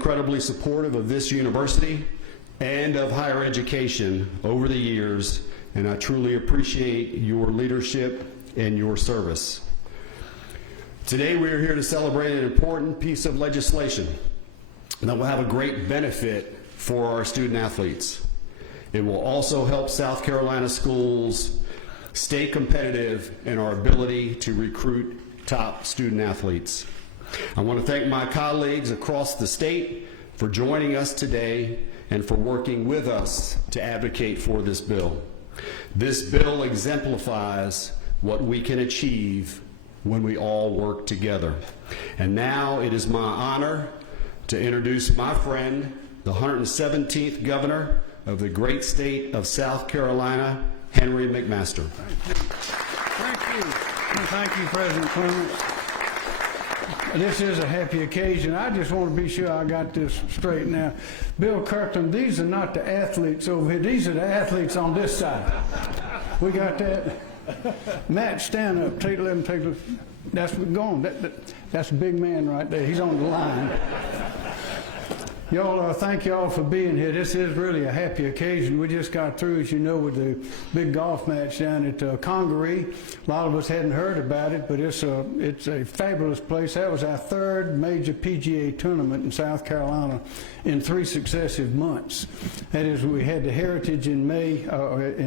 incredibly supportive of this university and of higher education over the years, and I truly appreciate your leadership and your service. Today we are here to celebrate an important piece of legislation that will have a great benefit for our student athletes. It will also help South Carolina schools stay competitive in our ability to recruit top student athletes. I want to thank my colleagues across the state for joining us today and for working with us to advocate for this bill. This bill exemplifies what we can achieve when we all work together. And now it is my honor to introduce my friend, the 117th governor of the great state of South Carolina, Henry McMaster. Thank you. Thank you, President Clements. This is a happy occasion. I just want to be sure I got this straight now. Bill Kirkland, these are not the athletes over here. These are the athletes on this side. We got that? Matt, stand up. Let him take the. That's going. That's a big man right there. He's on the line. Y'all, thank y'all for being here. This is really a happy occasion. We just got through, as you know, with the big golf match down at Congaree. A lot of us hadn't heard about it, but it's a fabulous place. That was our third major PGA tournament in South Carolina in 3 successive months. That is, we had the Heritage in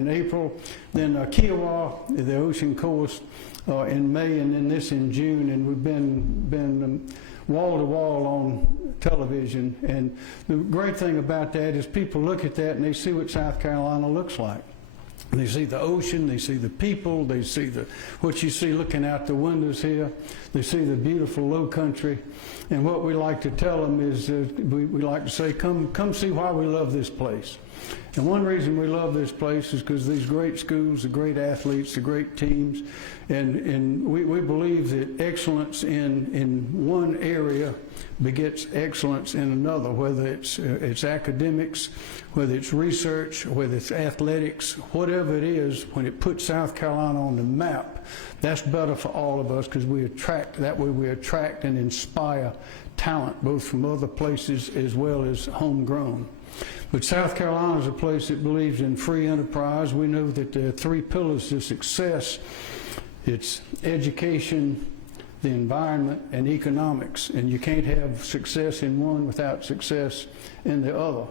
April, then Kiowa, the Ocean Course, in May, and then this in June, and we've been wall to wall on television. And the great thing about that is people look at that and they see what South Carolina looks like. They see the ocean, they see the people, they see what you see looking out the windows here, they see the beautiful low country. And what we like to tell them is we like to say, come see why we love this place. And one reason we love this place is because these great schools, the great athletes, the great teams, and we believe that excellence in one area begets excellence in another, whether it's academics, whether it's research, whether it's athletics, whatever it is. When it puts South Carolina on the map, that's better for all of us, because we attract and inspire talent, both from other places as well as homegrown. But South Carolina is a place that believes in free enterprise. We know that there are 3 pillars to success. It's education, the environment, and economics. And you can't have success in one without success in the other.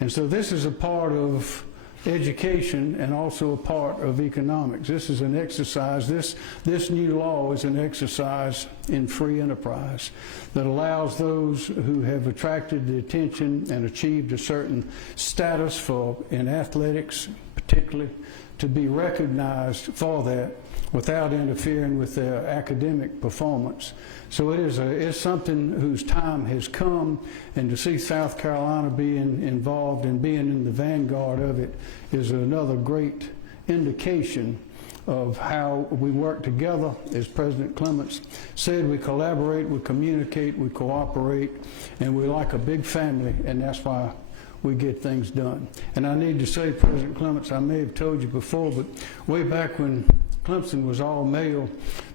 And so this is a part of education and also a part of economics. This is an exercise, this new law is an exercise in free enterprise that allows those who have attracted the attention and achieved a certain status in athletics particularly to be recognized for that without interfering with their academic performance. So it's something whose time has come, and to see South Carolina being involved and being in the vanguard of it is another great indication of how we work together. As President Clements said, we collaborate, we communicate, we cooperate, and we're like a big family, and that's why we get things done. And I need to say, President Clements, I may have told you before, but way back when Clemson was all male,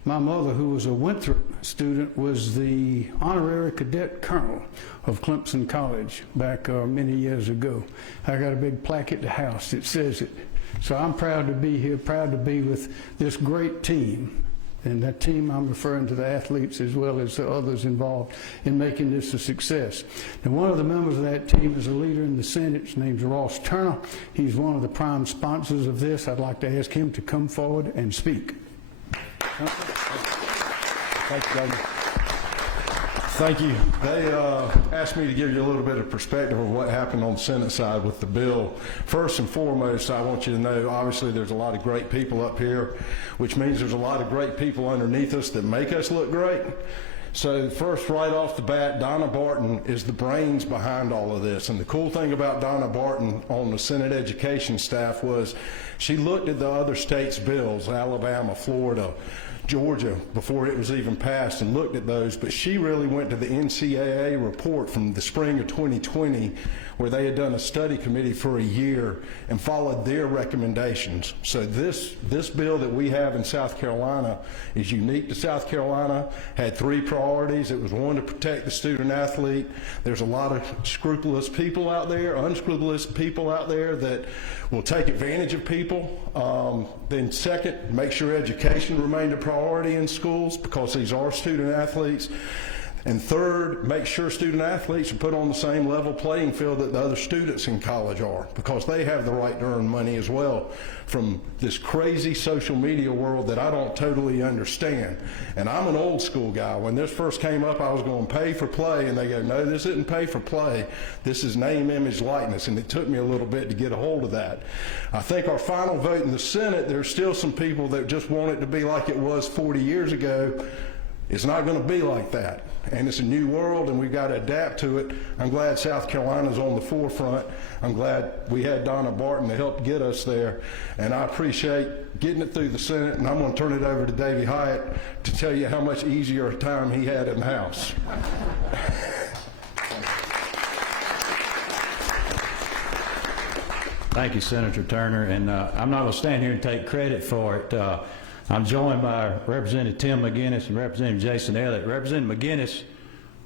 my mother, who was a Winthrop student, was the honorary cadet colonel of Clemson College back many years ago. I got a big plaque at the house that says it. So I'm proud to be here, proud to be with this great team. And that team, I'm referring to the athletes as well as the others involved in making this a success. And one of the members of that team is a leader in the Senate. His name's Ross Turner. He's one of the prime sponsors of this. I'd like to ask him to come forward and speak. Thank you, Governor. Thank you. They asked me to give you a little bit of perspective of what happened on the Senate side with the bill. First and foremost, I want you to know, obviously there's a lot of great people up here, which means there's a lot of great people underneath us that make us look great. So first, right off the bat, Donna Barton is the brains behind all of this. And the cool thing about Donna Barton on the Senate education staff was she looked at the other states' bills, Alabama, Florida, Georgia before it was even passed and looked at those, but she really went to the NCAA report from the spring of 2020 where they had done a study committee for a year and followed their recommendations. So this bill that we have in South Carolina is unique to South Carolina, had 3 priorities. It was one, to protect the student athlete. There's a lot of scrupulous people out there, unscrupulous people out there that will take advantage of people. Then second, make sure education remained a priority in schools because these are student athletes. And third, make sure student athletes are put on the same level playing field that the other students in college are, because they have the right to earn money as well from this crazy social media world that I don't totally understand. And I'm an old school guy. When this first came up, I was going pay for play, and they go, no, this isn't pay for play. This is name, image, likeness. And it took me a little bit to get a hold of that. I think our final vote in the Senate, there's still some people that just want it to be like it was 40 years ago. It's not going to be like that. And it's a new world, and we've got to adapt to it. I'm glad South Carolina's on the forefront. I'm glad we had Donna Barton to help get us there. And I appreciate getting it through the Senate, and I'm going to turn it over to Davey Hyatt to tell you how much easier a time he had in the House. Thank you, Senator Turner. And I'm not going to stand here and take credit for it. I'm joined by Representative Tim McGinnis and Representative Jason Elliott. Representative McGinnis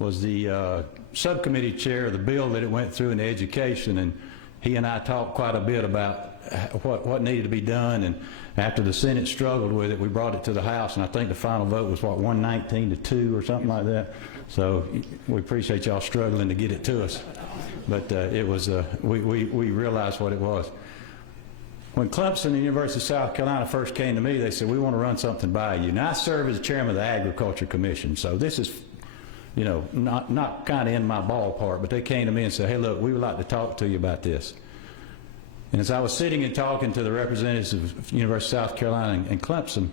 was the subcommittee chair of the bill that it went through in education, and he and I talked quite a bit about what needed to be done. And after the Senate struggled with it, we brought it to the House, and I think the final vote was, what, 119-2 or something like that. So we appreciate y'all struggling to get it to us. But it was, we realized what it was. When Clemson and the University of South Carolina first came to me, they said, we want to run something by you. Now, I serve as chairman of the Agriculture Commission, so this is, you know, not kind of in my ballpark, but they came to me and said, hey, look, we would like to talk to you about this. And as I was sitting and talking to the representatives of the University of South Carolina and Clemson,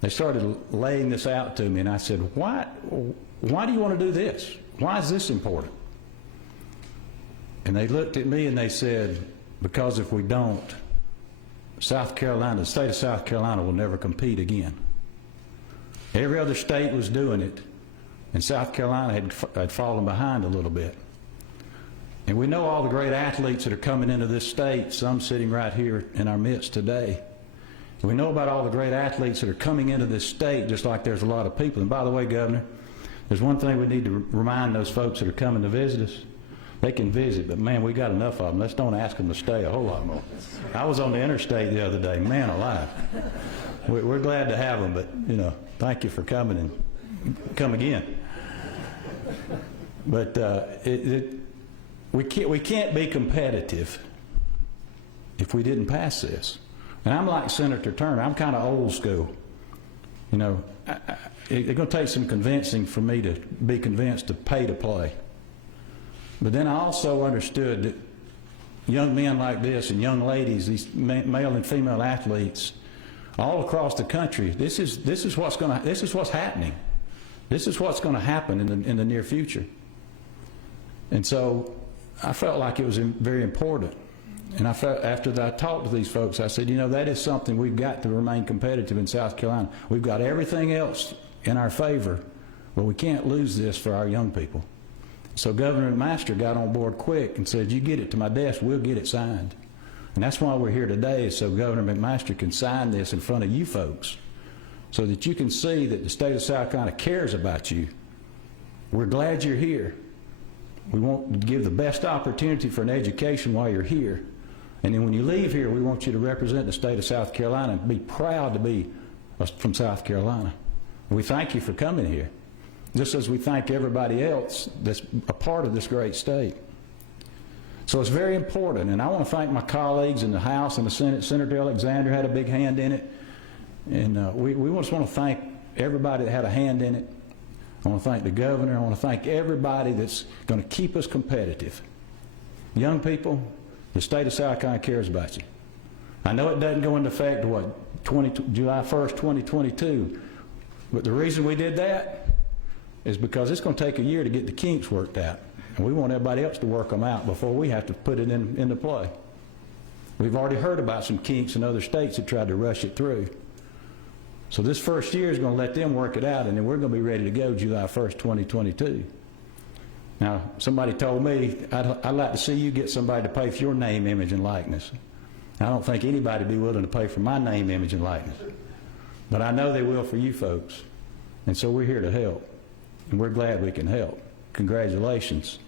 they started laying this out to me, and I said, why do you want to do this? Why is this important? And they looked at me and they said, because if we don't, South Carolina, the state of South Carolina will never compete again. Every other state was doing it, and South Carolina had fallen behind a little bit. And we know all the great athletes that are coming into this state, some sitting right here in our midst today. We know about all the great athletes that are coming into this state, just like there's a lot of people. And by the way, Governor, there's one thing we need to remind those folks that are coming to visit us. They can visit, but man, we got enough of them. Let's don't ask them to stay a whole lot more. I was on the interstate the other day. Man alive. We're glad to have them, but, you know, thank you for coming, and come again. But we can't be competitive if we didn't pass this. And I'm like Senator Turner. I'm kind of old school. You know, it's going to take some convincing for me to be convinced to pay to play. But then I also understood that young men like this and young ladies, these male and female athletes, all across the country, this is what's happening. This is what's going to happen in the near future. And so I felt like it was very important. And I felt, after I talked to these folks, I said, you know, that is something we've got to remain competitive in South Carolina. We've got everything else in our favor, but we can't lose this for our young people. So Governor McMaster got on board quick and said, you get it to my desk, we'll get it signed. And that's why we're here today, is so Governor McMaster can sign this in front of you folks, so that you can see that the state of South Carolina cares about you. We're glad you're here. We want to give the best opportunity for an education while you're here. And then when you leave here, we want you to represent the state of South Carolina and be proud to be from South Carolina. And we thank you for coming here, just as we thank everybody else that's a part of this great state. So it's very important, and I want to thank my colleagues in the House and the Senate. Senator Alexander had a big hand in it, and we just want to thank everybody that had a hand in it. I want to thank the governor. I want to thank everybody that's going to keep us competitive. Young people, the state of South Carolina cares about you. I know it doesn't go into effect, July 1st, 2022, but the reason we did that is because it's going to take a year to get the kinks worked out, and we want everybody else to work them out before we have to put it into play. We've already heard about some kinks in other states that tried to rush it through. So this first year is going to let them work it out, and then we're going to be ready to go July 1st, 2022. Now, somebody told me, I'd like to see you get somebody to pay for your name, image, and likeness. I don't think anybody would be willing to pay for my name, image, and likeness. But I know they will for you folks. And so we're here to help. And we're glad we can help. Congratulations.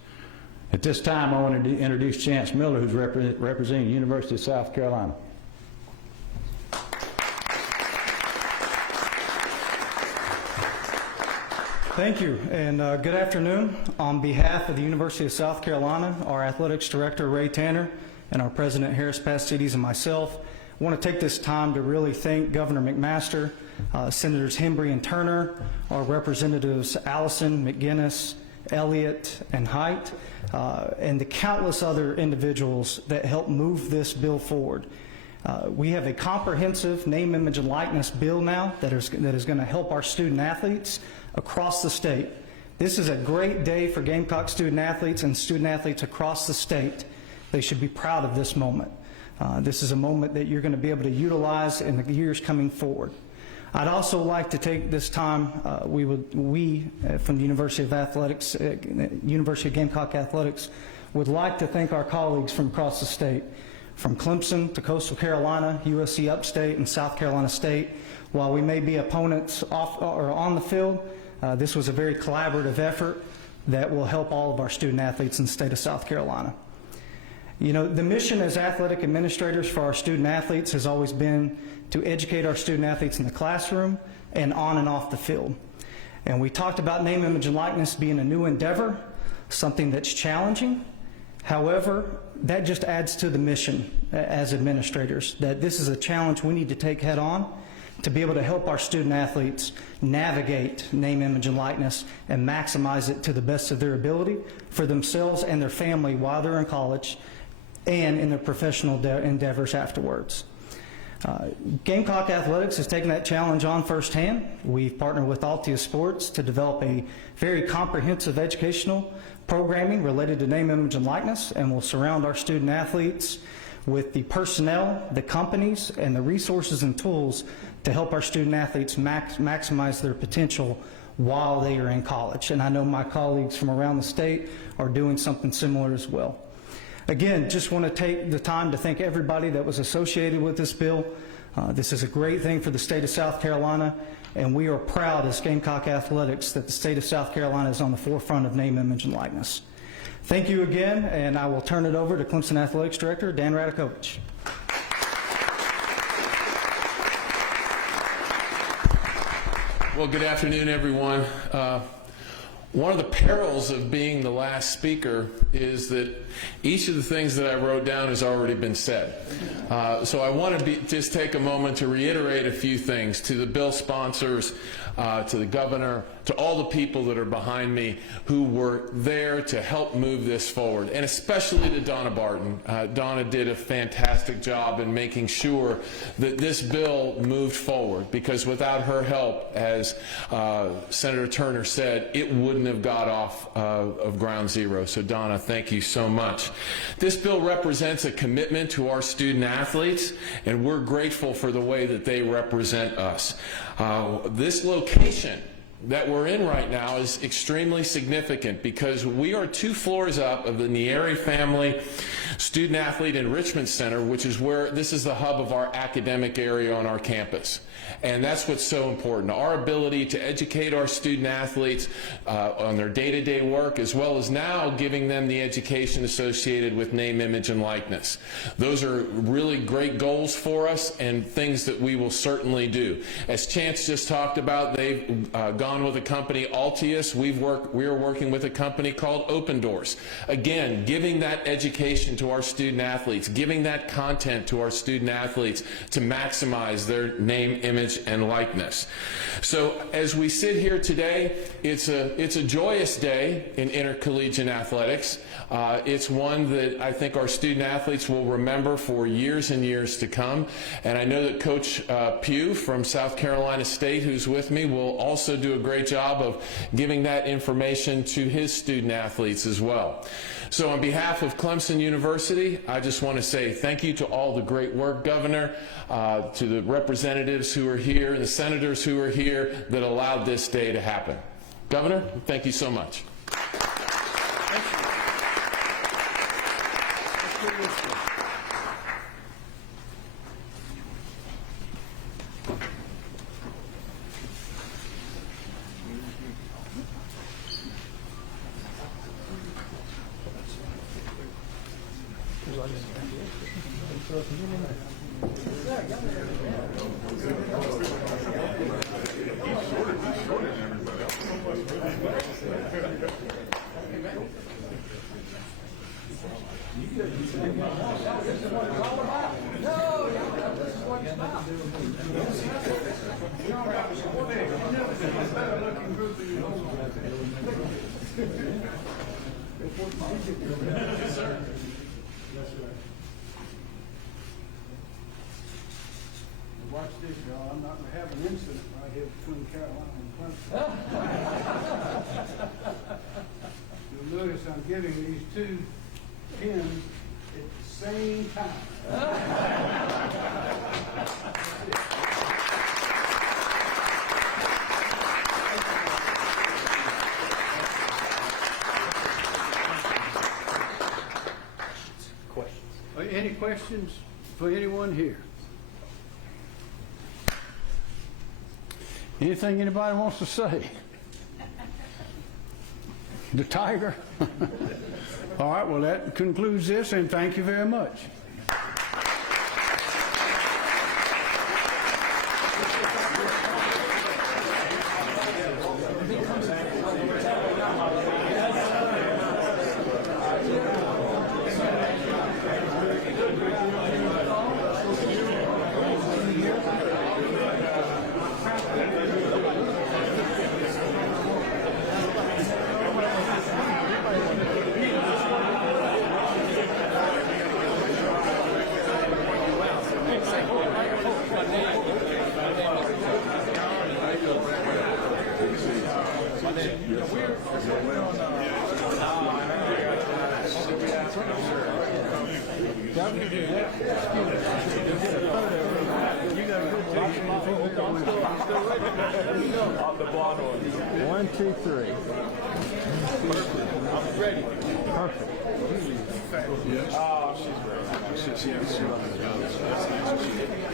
At this time, I want to introduce Chance Miller, who's representing the University of South Carolina. Thank you, and good afternoon. On behalf of the University of South Carolina, our athletics director, Ray Tanner, and our president, Harris Pastides, and myself, I want to take this time to really thank Governor McMaster, Senators Hembry and Turner, our representatives Allison, McGinnis, Elliott, and Height, and the countless other individuals that helped move this bill forward. We have a comprehensive name, image, and likeness bill now that is going to help our student athletes across the state. This is a great day for Gamecock student athletes and student athletes across the state. They should be proud of this moment. This is a moment that you're going to be able to utilize in the years coming forward. I'd also like to take this time, we from the University of Athletics, University of Gamecock Athletics, would like to thank our colleagues from across the state, from Clemson to Coastal Carolina, USC Upstate, and South Carolina State. While we may be opponents off or on the field, this was a very collaborative effort that will help all of our student athletes in the state of South Carolina. You know, the mission as athletic administrators for our student athletes has always been to educate our student athletes in the classroom and on and off the field. And we talked about name, image, and likeness being a new endeavor, something that's challenging. However, that just adds to the mission as administrators, that this is a challenge we need to take head on to be able to help our student athletes navigate name, image, and likeness and maximize it to the best of their ability for themselves and their family while they're in college and in their professional endeavors afterwards. Gamecock Athletics has taken that challenge on firsthand. We've partnered with Altia Sports to develop a very comprehensive educational programming related to name, image, and likeness, and will surround our student athletes with the personnel, the companies, and the resources and tools to help our student athletes maximize their potential while they are in college. And I know my colleagues from around the state are doing something similar as well. Again, just want to take the time to thank everybody that was associated with this bill. This is a great thing for the state of South Carolina, and we are proud as Gamecock Athletics that the state of South Carolina is on the forefront of name, image, and likeness. Thank you again, and I will turn it over to Clemson Athletics Director Dan Radakovich. Well, good afternoon, everyone. One of the perils of being the last speaker is that each of the things that I wrote down has already been said. So I want to just take a moment to reiterate a few things to the bill sponsors, to the governor, to all the people that are behind me who were there to help move this forward, and especially to Donna Barton. Donna did a fantastic job in making sure that this bill moved forward, because without her help, as Senator Turner said, it wouldn't have got off of ground zero. So Donna, thank you so much. This bill represents a commitment to our student athletes, and we're grateful for the way that they represent us. This location that we're in right now is extremely significant because we are 2 floors up of the Nieri Family Student Athlete Enrichment Center, which is where this is the hub of our academic area on our campus. And that's what's so important, our ability to educate our student athletes on their day-to-day work, as well as now giving them the education associated with name, image, and likeness. Those are really great goals for us and things that we will certainly do. As Chance just talked about, they've gone with a company, Altius. We are working with a company called Open Doors. Again, giving that education to our student athletes, giving that content to our student athletes to maximize their name, image, and likeness. So as we sit here today, it's a joyous day in intercollegiate athletics. It's one that I think our student athletes will remember for years and years to come. And I know that Coach Pugh from South Carolina State, who's with me, will also do a great job of giving that information to his student athletes as well. So on behalf of Clemson University, I just want to say thank you to all the great work, Governor, to the representatives who are here and the senators who are here that allowed this day to happen. Governor, thank you so much. Watch this, y'all. I'm not going to have an incident right here between Carolina and Clemson. You'll notice I'm giving these two pins at the same time. Any questions for anyone here? Anything anybody wants to say? The tiger? All right, well, that concludes this, and thank you very much. One, two, three. I'm ready. Perfect. Oh, she's great. She's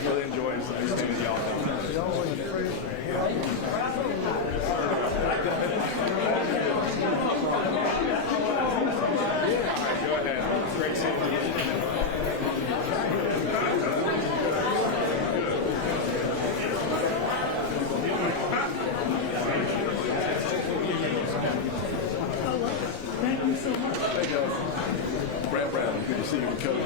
really enjoying everything y'all do. Go ahead. Great seeing you. Good to see you, Coach.